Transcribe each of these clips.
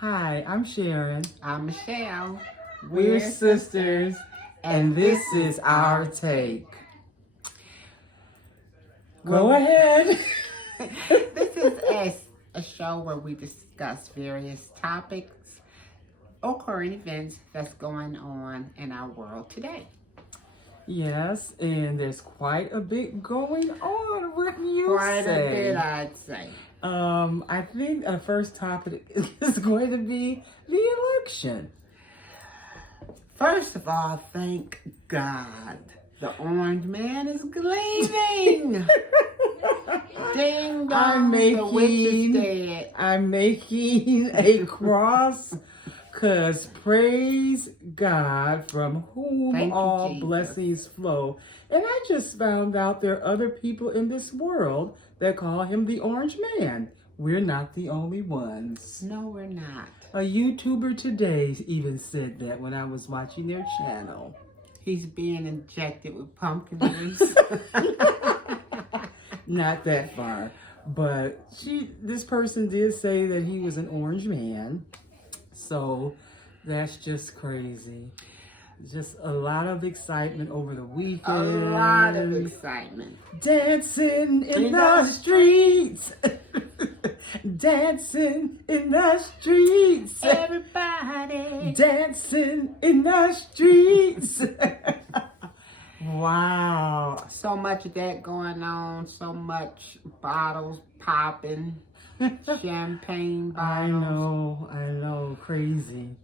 Hi, I'm Sharon. I'm Michelle. We're sisters, and this is our take. Go ahead. This is a show where we discuss various topics or current events that's going on in our world today. Yes, and there's quite a bit going on, wouldn't you Quite say? a bit, I'd say. I think our first topic is going to be the election. First of all, thank God the orange man is leaving. Ding dong, the witch is dead. I'm making a cross, cause praise God from whom Thank you, all Jesus. blessings flow. And I just found out there are other people in this world that call him the orange man. We're not the only ones. No, we're not. A YouTuber today even said that when I was watching their channel. He's being injected with pumpkin juice. Not that far. But this person did say that he was an orange man. So that's just crazy. Just a lot of excitement over the weekend. A lot of excitement. Dancing in the streets. Dancing in the streets. Everybody. Dancing in the streets. Wow. So much of that going on. So much bottles popping. Champagne bottles. I know. Crazy.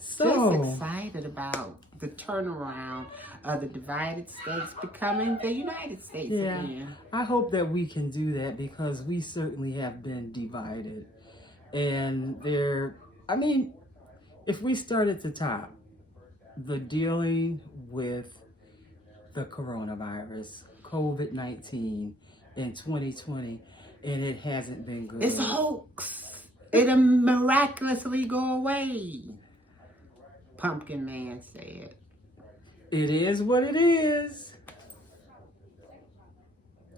So, Just excited about the turnaround of the divided states becoming the United States yeah, again. I hope that we can do that because we certainly have been divided. And if we start at the top, the dealing with the coronavirus, COVID-19 in 2020, and it hasn't been good. It's a hoax. It'll miraculously go away. Pumpkin Man said. It is what it is.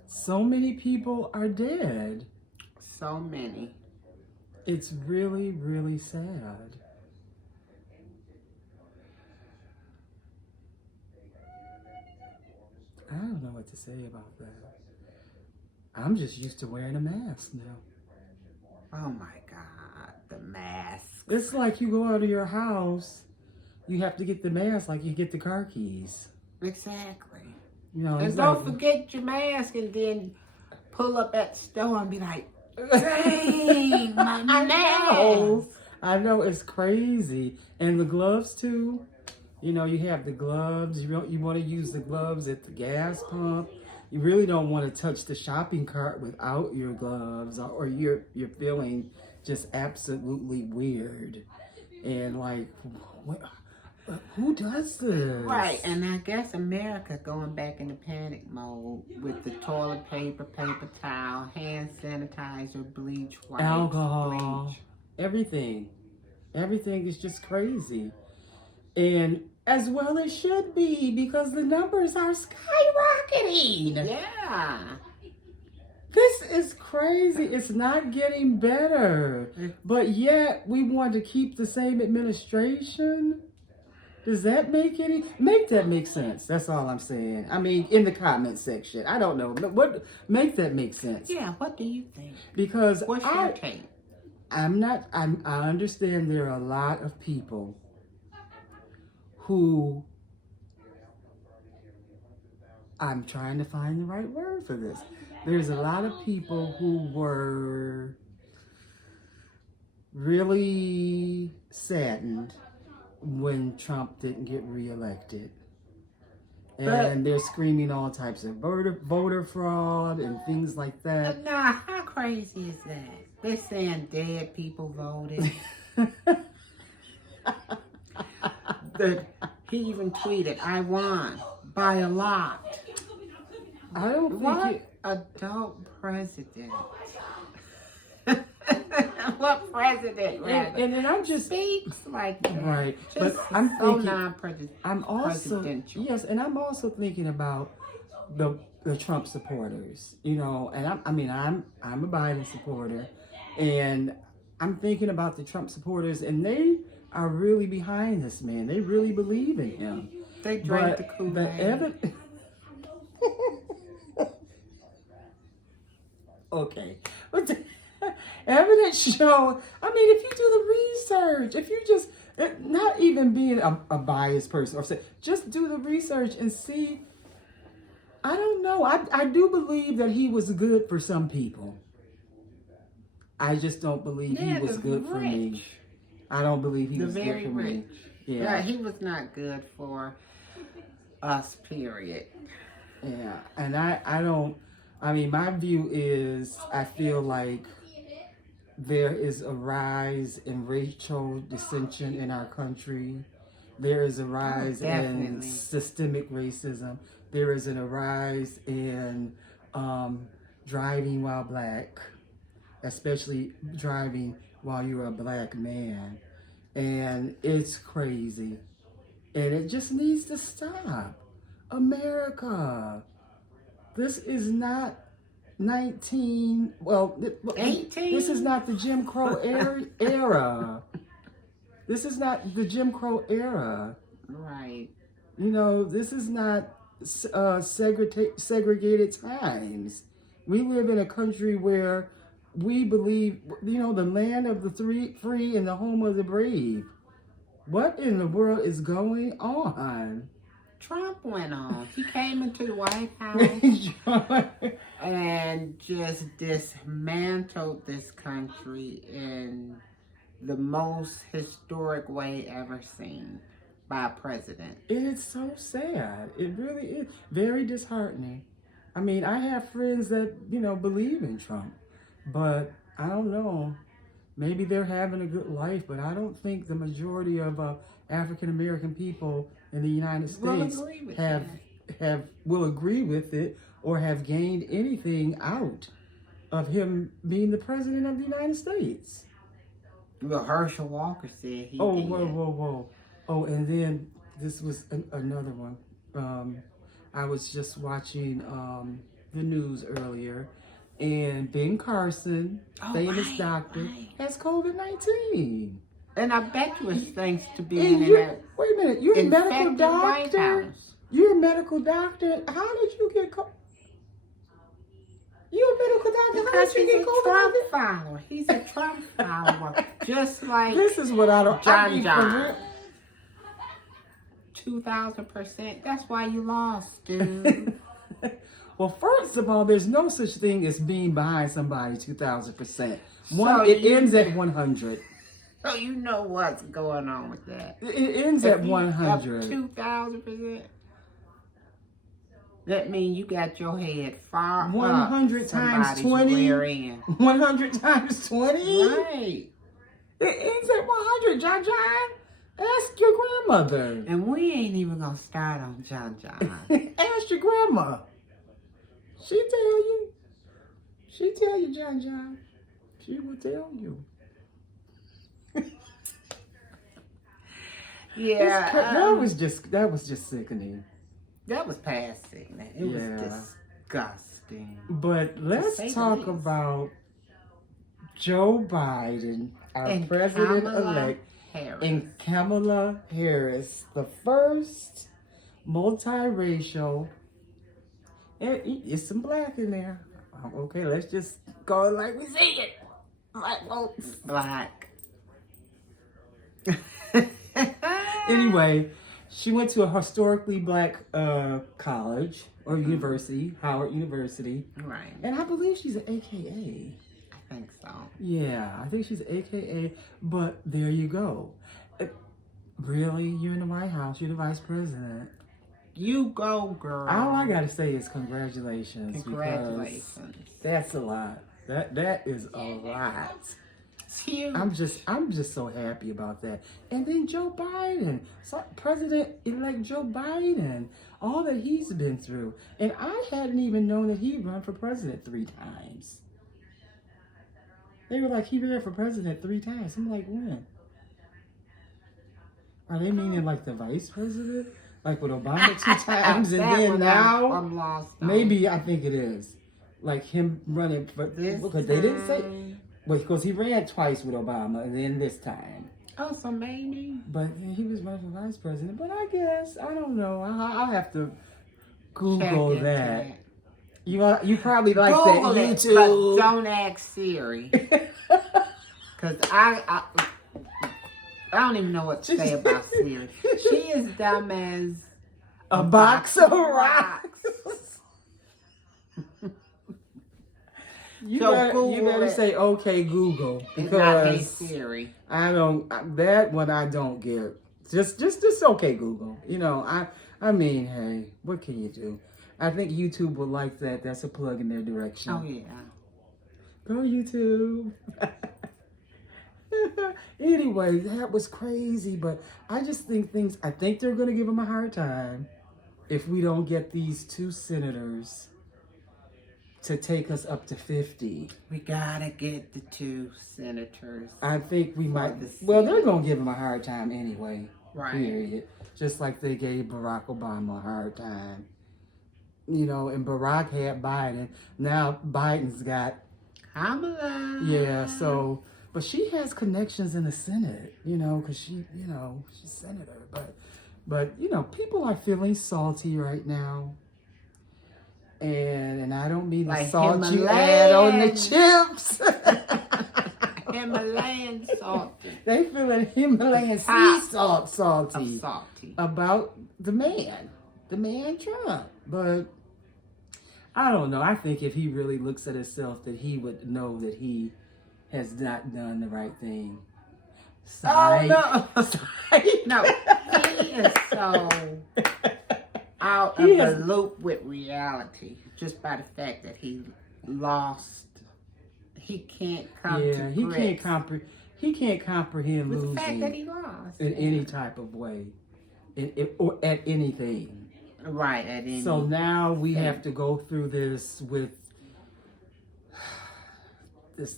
So many people are dead. So many. It's really, really sad. I don't know what to say about that. I'm just used to wearing a mask now. Oh my God, the mask. It's like you go out of your house, you have to get the mask like you get the car keys. Exactly. You know, And don't forget your mask and then pull up at the store and be like, dang, my mask. I know, it's crazy. And the gloves too. You know, you have the gloves. You want to use the gloves at the gas pump. You really don't want to touch the shopping cart without your gloves, or you're feeling just absolutely weird. And like, who does this? Right, and I guess America going back into panic mode with the toilet paper, paper towel, hand sanitizer, bleach, wipes, alcohol, bleach. everything is just crazy. And as well it should be, because the numbers are skyrocketing. Yeah. This is crazy. It's not getting better. But yet we want to keep the same administration. Does that make that make sense? That's all I'm saying. I mean, in the comment section. I don't know. But make that make sense. Yeah, what do you think? Because what's your take? I understand there are a lot of people who, I'm trying to find the right word for this. There's a lot of people who were really saddened when Trump didn't get reelected. And they're screaming all types of voter fraud and things like that. Nah, how crazy is that? They're saying dead people voted. He even tweeted, I won by a lot. I don't think adult president. What president? And then I'm just speaks like that. Right, just but I'm so thinking, non-presidential. And I'm also thinking about the Trump supporters. You know, and I'm a Biden supporter, and I'm thinking about the Trump supporters, and they are really behind this man. They really believe in him. They drank the But Kool-Aid. the evidence. Okay. But the evidence show, I mean, if you do the research, if you just, not even being a biased person, or say, just do the research and see. I don't know. I do believe that he was good for some people. I just don't believe he was good for me. I don't believe he was good for me. Yeah, he was not good for us, period. Yeah, and I don't, I mean, my view is, I feel like there is a rise in racial dissension in our country. There is a rise in systemic racism. There is a rise in driving while black, especially driving while you're a black man. And it's crazy. And it just needs to stop. America, this is not 18. This is not the Jim Crow era. This is not the Jim Crow era. Right. You know, this is not segregated times. We live in a country where we believe, you know, the land of the free and the home of the brave. What in the world is going on? Trump went on. He came into the White House and just dismantled this country in the most historic way ever seen by a president. It is so sad. It really is very disheartening. I mean, I have friends that, you know, believe in Trump, but I don't know. Maybe they're having a good life, but I don't think the majority of African American people in the United States will agree with it or have gained anything out of him being the president of the United States. Well, Herschel Walker said he did. Whoa. Oh, and then this was another one. I was just watching the news earlier, and Ben Carson, famous doctor, has COVID-19. And I bet you it's thanks to And being wait a minute, you're a medical doctor? You're a medical doctor? How did you get COVID? You're a medical doctor? Because How did you he's get a COVID? Trump follower. He's a Trump follower. Just like This is what I don't... John. 2,000%. That's why you lost, dude. Well, first of all, there's no such thing as being behind somebody 2,000%. So It ends at 100. So you know what's going on with that. It ends at 100. 2,000%. That means you got your head far 100 up times 20. rear end. 100 times 20. Right. It ends at 100, John. Ask your grandmother. And we ain't even gonna start on John. Ask your grandma. She tell you, John. She will tell you. Yeah. That was just sickening. That was past sickening. It was disgusting. But let's talk about Joe Biden, our president-elect, and Kamala Harris, the first multiracial. And it's some black in there. Okay, let's just go like we see it. Black folks. Black. Anyway, she went to a historically black college or university, Howard University. Right. And I believe she's an AKA. I think so. Yeah, I think she's an AKA. But there you go. Really? You're in the White House. You're the vice president. You go, girl. All I gotta say is congratulations. Congratulations. That's a lot. That is a lot. It's huge. I'm just so happy about that. And then Joe Biden, President-elect Joe Biden, all that he's been through. And I hadn't even known that he'd run for president 3 times. They were like, he ran for president 3 times. I'm like, when? Are they meaning like the vice president? Like with Obama 2 times and then now? I'm lost. Maybe I think it is. Like him running for, because they didn't say, Well, because he ran twice with Obama, and then this time. Oh, so maybe. But yeah, he was running for vice president. But I guess I don't know. I'll have to Google Check that. into it. You probably like Google that it, YouTube. but don't ask Siri. Because I don't even know what to say about Siri. She is dumb as a box of rocks. You better say okay Google, It's not Hey because Siri. I don't, that one I don't get. Just okay Google. You know, I mean, hey, what can you do? I think YouTube would like that. That's a plug in their direction. Oh yeah. Go YouTube. Anyway, that was crazy, but I just think I think they're gonna give him a hard time if we don't get these 2 senators to take us up to 50. We gotta get the 2 senators. I think we might. the Well, they're gonna give him a hard time anyway. Right. Period. Just like they gave Barack Obama a hard time. You know, and Barack had Biden. Now Biden's got. Kamala. Yeah. So, but she has connections in the Senate. You know, because she's senator. But you know, people are feeling salty right now. And I don't mean like the salt you add on the chips. Himalayan salty. They feeling Himalayan sea salt salty Salty. about the man Trump. But I don't know. I think if he really looks at himself, that he would know that he has not done the right thing. Oh no! No, he is so out of the loop with reality just by the fact that he lost. He can't come to grips. He can't comprehend with losing the fact that he lost in any type of way, or at anything. Right, at any. So now we have to go through this with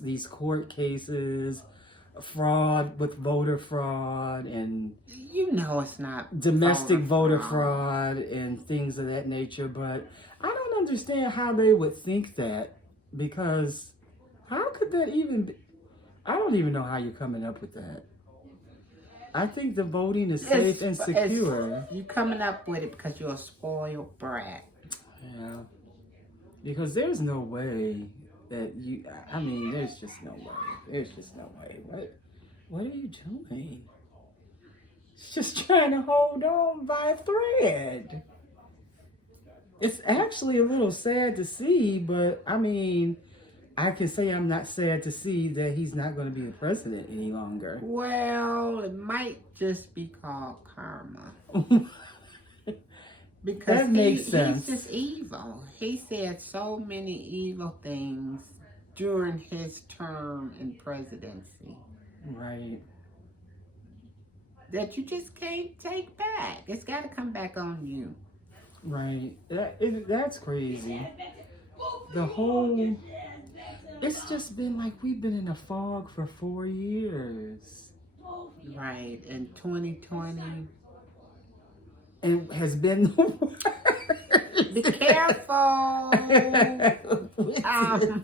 these court cases, fraud with voter fraud, and you know it's not domestic voter fraud and things of that nature. But I don't understand how they would think that, because how could that even be? I don't even know how you're coming up with that. I think the voting is safe and secure. You coming up with it because you're a spoiled brat. Yeah. Because there's no way that there's just no way. There's just no way. What are you doing? It's just trying to hold on by a thread. It's actually a little sad to see, but I mean, I can say I'm not sad to see that he's not going to be the president any longer. Well, it might just be called karma. Because that makes sense. He's just evil. He said so many evil things during his term in presidency. Right. That you just can't take back. It's got to come back on you. Right. That's crazy. It's just been like we've been in a fog for 4 years. Right. In 2020. It has been the worst. Be careful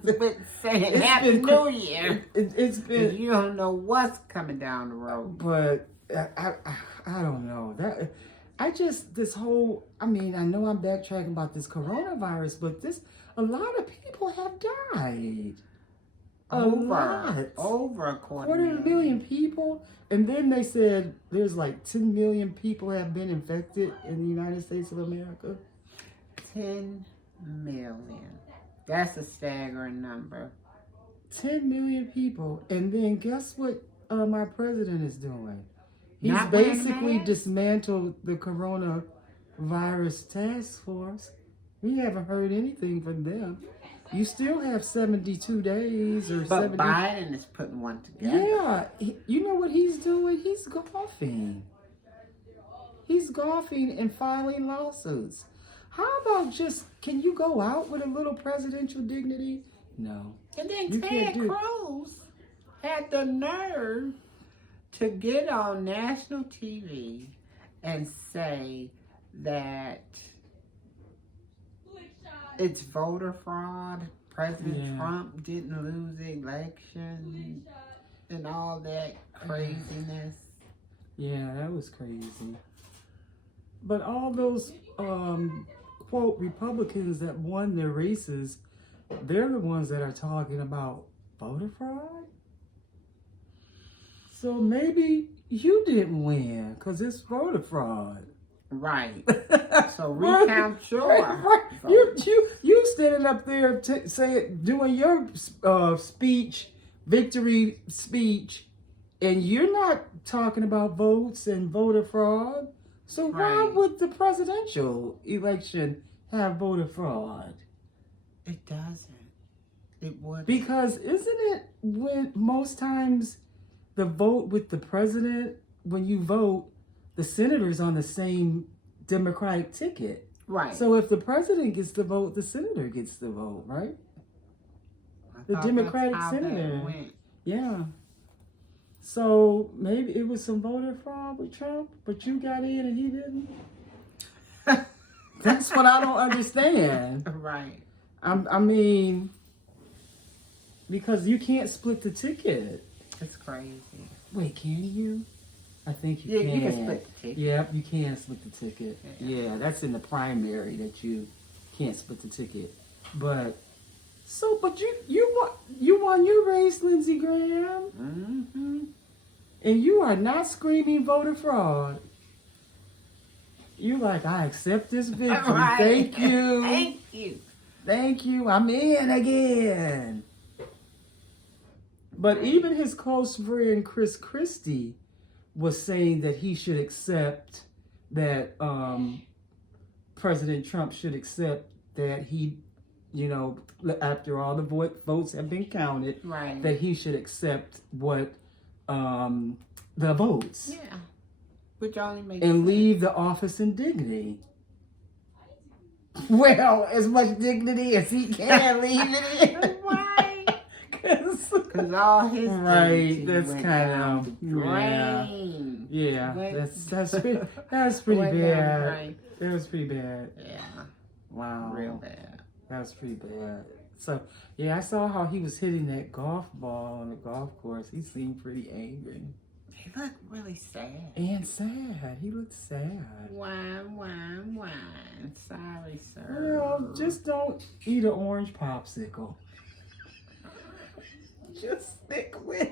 with saying Happy New Year. It's been. You don't know what's coming down the road. But I don't know. I know I'm backtracking about this coronavirus, but a lot of people have died. Over a quarter million people. And then they said there's like 10 million people have been infected in the United States of America. 10 million. That's a staggering number. 10 million people. And then guess what our president is doing? He's Not basically dismantled the coronavirus task force. We haven't heard anything from them. You still have 72 days or 70. But Biden is putting one together. Yeah. You know what he's doing? He's golfing. He's golfing and filing lawsuits. How about can you go out with a little presidential dignity? No. And then Ted Cruz had the nerve to get on national TV and say that it's voter fraud, President Trump didn't lose the election and all that craziness. Yeah, that was crazy. But all those, quote, Republicans that won their races, they're the ones that are talking about voter fraud. So maybe you didn't win because it's voter fraud. Right. So recount your right. You standing up there doing your speech, victory speech, and you're not talking about votes and voter fraud. So why would the presidential election have voter fraud? It doesn't. It would. Because isn't it when most times the vote with the president, when you vote, the senator's on the same Democratic ticket. Right. So if the president gets the vote, the senator gets the vote, right? The Democratic senator. Yeah. So maybe it was some voter fraud with Trump, but you got in and he didn't. That's what I don't understand. Right. I mean, because you can't split the ticket. It's crazy. Wait, can you? I think you can. Yeah, you can split the ticket. Yep, you can split the ticket. Yeah, that's in the primary that you can't split the ticket. But you won your race, Lindsey Graham. Mm-hmm. And you are not screaming voter fraud. You like, I accept this victory. Right. Thank you. Thank you. Thank you. I'm in again. But even his close friend Chris Christie was saying that he should accept that President Trump should accept that he, after all the votes have been counted, right, that he should accept what the votes. Yeah. Which only makes and sense. Leave the office in dignity. Well, as much dignity as he can leave it in. Right. Because all his right, that's went kind down of the drain. Yeah, that's pretty Went down bad. the drain. That was pretty bad. Yeah. Wow. Real bad. That was pretty bad. So yeah, I saw how he was hitting that golf ball on the golf course. He seemed pretty angry. He looked really sad. And sad. He looked sad. Whine. Sorry, sir. Well, just don't eat an orange popsicle. Just stick with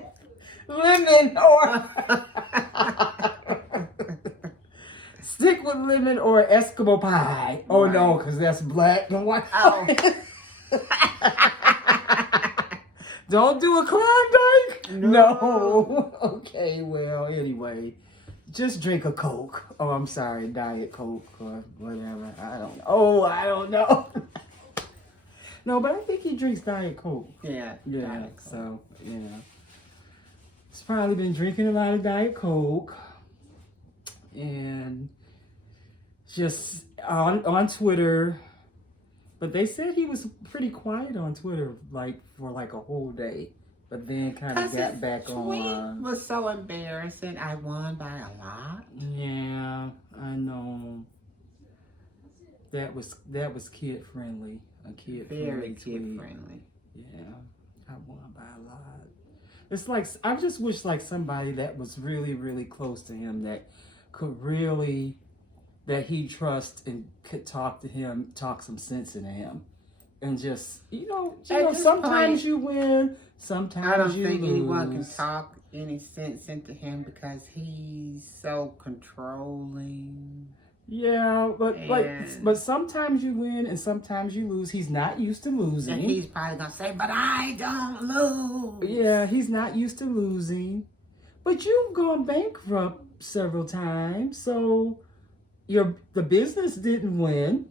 lemon or stick with lemon or Eskimo pie. Oh right. no, because that's black and white. Oh. Don't do a Klondike? No. Okay, well, anyway. Just drink a Coke. Oh, I'm sorry, Diet Coke or whatever. I don't know. Oh, I don't know. No, but I think he drinks Diet Coke. Yeah. Yeah, Diet Coke. so, yeah. He's probably been drinking a lot of Diet Coke. And just on Twitter. But they said he was pretty quiet on Twitter, for a whole day. But then kind of got back on. It was so embarrassing. I won by a lot. Yeah, I know. That was kid friendly. A kid Very friendly kid tweet. friendly. Yeah, I won by a lot. It's like I just wish somebody that was really, really close to him that could really. That he trusts and could talk to him, talk some sense into him. And just, sometimes you win, sometimes you lose. I don't think anyone can talk any sense into him because he's so controlling. Yeah, but sometimes you win and sometimes you lose. He's not used to losing. And he's probably going to say, but I don't lose. Yeah, he's not used to losing. But you've gone bankrupt several times, so... the business didn't win.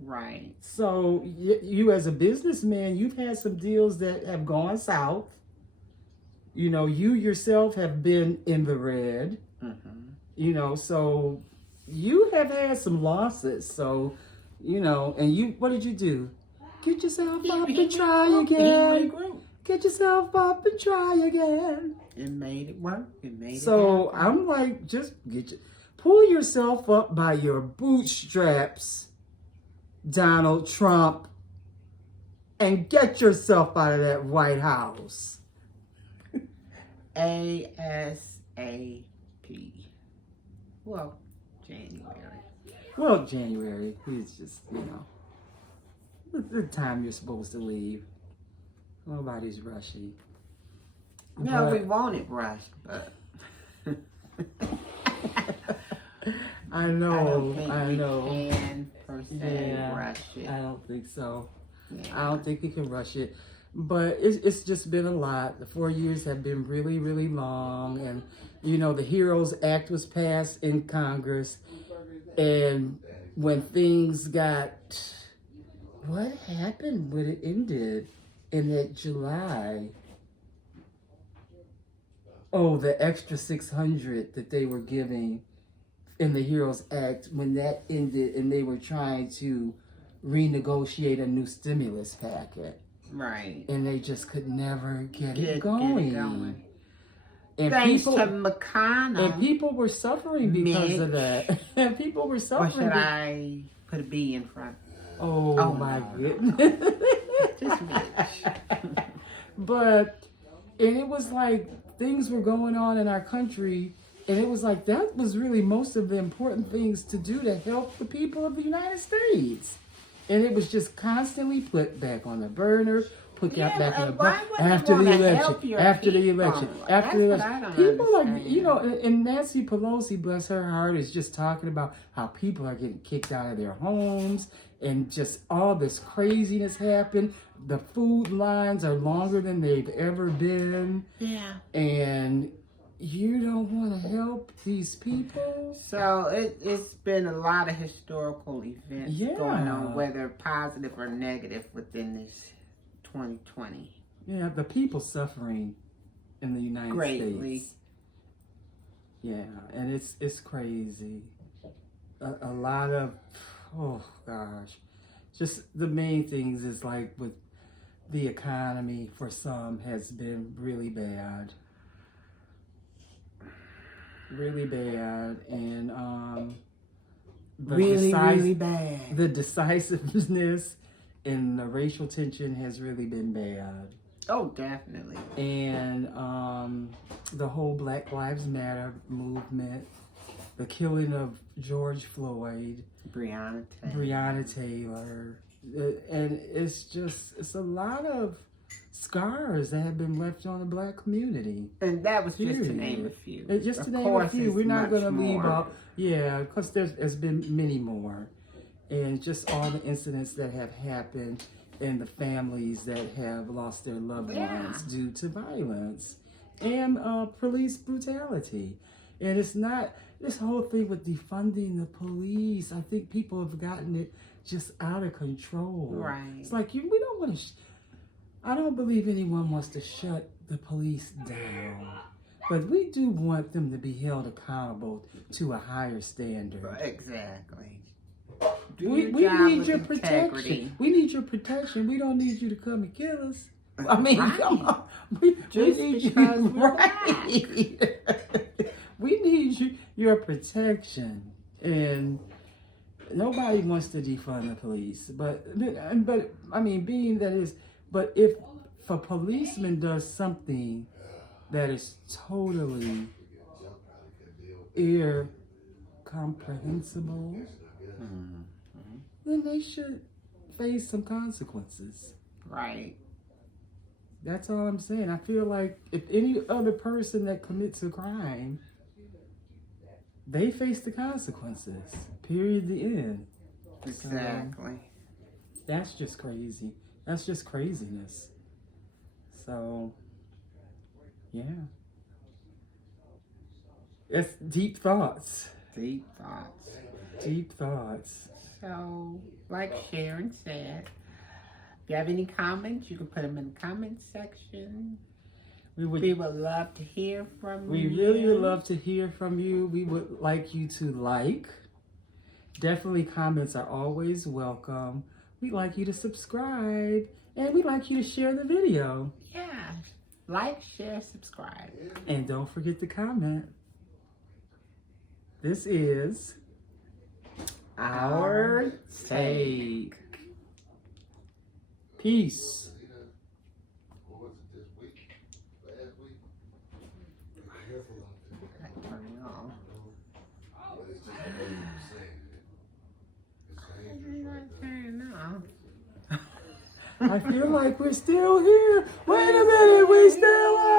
Right. So you as a businessman, you've had some deals that have gone south. You yourself have been in the red. Mm-hmm. So you have had some losses. So, and what did you do? Get yourself up and try again. Get yourself up and try again. It made it work. So I'm like, just pull yourself up by your bootstraps, Donald Trump, and get yourself out of that White House. ASAP. Well, January. Well, January is just, the time you're supposed to leave. Nobody's rushing. No, we want it rushed, but I know. I don't think I we know. can per se rush it. I don't think so. Yeah. I don't think we can rush it. But it's just been a lot. The 4 years have been really, really long. And, the HEROES Act was passed in Congress. And when things got... What happened when it ended in that July? Oh, the extra $600 that they were giving in the HEROES Act, when that ended and they were trying to renegotiate a new stimulus packet. Right. And they just could never get it going. And Thanks people, to McConnell. And people were suffering because of that. And people were Or suffering. should I put a B in front? Oh my goodness. Just Mitch. But, and it was like things were going on in our country. And it was like that was really most of the important things to do to help the people of the United States. And it was just constantly put back on the burner, put back on the burner after the election. After the election. People are, and Nancy Pelosi, bless her heart, is just talking about how people are getting kicked out of their homes and just all this craziness happened. The food lines are longer than they've ever been. Yeah. And you don't want to help these people? So it's been a lot of historical events going on, whether positive or negative, within this 2020. Yeah, the people suffering in the United States. Yeah, and it's crazy. A lot of, oh gosh. Just the main things is like with the economy for some has been really bad. Really bad, and really bad. The decisiveness and the racial tension has really been bad. Oh, definitely. And the whole Black Lives Matter movement, the killing of George Floyd, Breonna Taylor, and it's a lot of scars that have been left on the Black community. And that was just to name a few. Just to name a few. We're not going to leave out, because there's been many more. And just all the incidents that have happened and the families that have lost their loved ones due to violence and police brutality. And it's not, this whole thing with defunding the police, I think people have gotten it just out of control. Right. It's like, we don't want to... I don't believe anyone wants to shut the police down, but we do want them to be held accountable to a higher standard. Exactly. We need your protection. We need your protection. We don't need you to come and kill us. I mean, come on. We need you. Right. We need your protection, and nobody wants to defund the police. But I mean, being that is. But if a policeman does something that is totally incomprehensible, then they should face some consequences. Right. That's all I'm saying. I feel like if any other person that commits a crime, they face the consequences. Period. The end. Exactly. That's just crazy. That's just craziness. So, yeah. It's deep thoughts. Deep thoughts. Deep thoughts. So, like Sharon said, if you have any comments, you can put them in the comment section. We would love to hear from you. We really would love to hear from you. We would like you to like. Definitely comments are always welcome. We'd like you to subscribe, and we'd like you to share the video. Yeah. Like, share, subscribe. And don't forget to comment. This is our take. Peace. Turn it off. It's not turning off. I feel like we're still here. Wait a minute, we still are.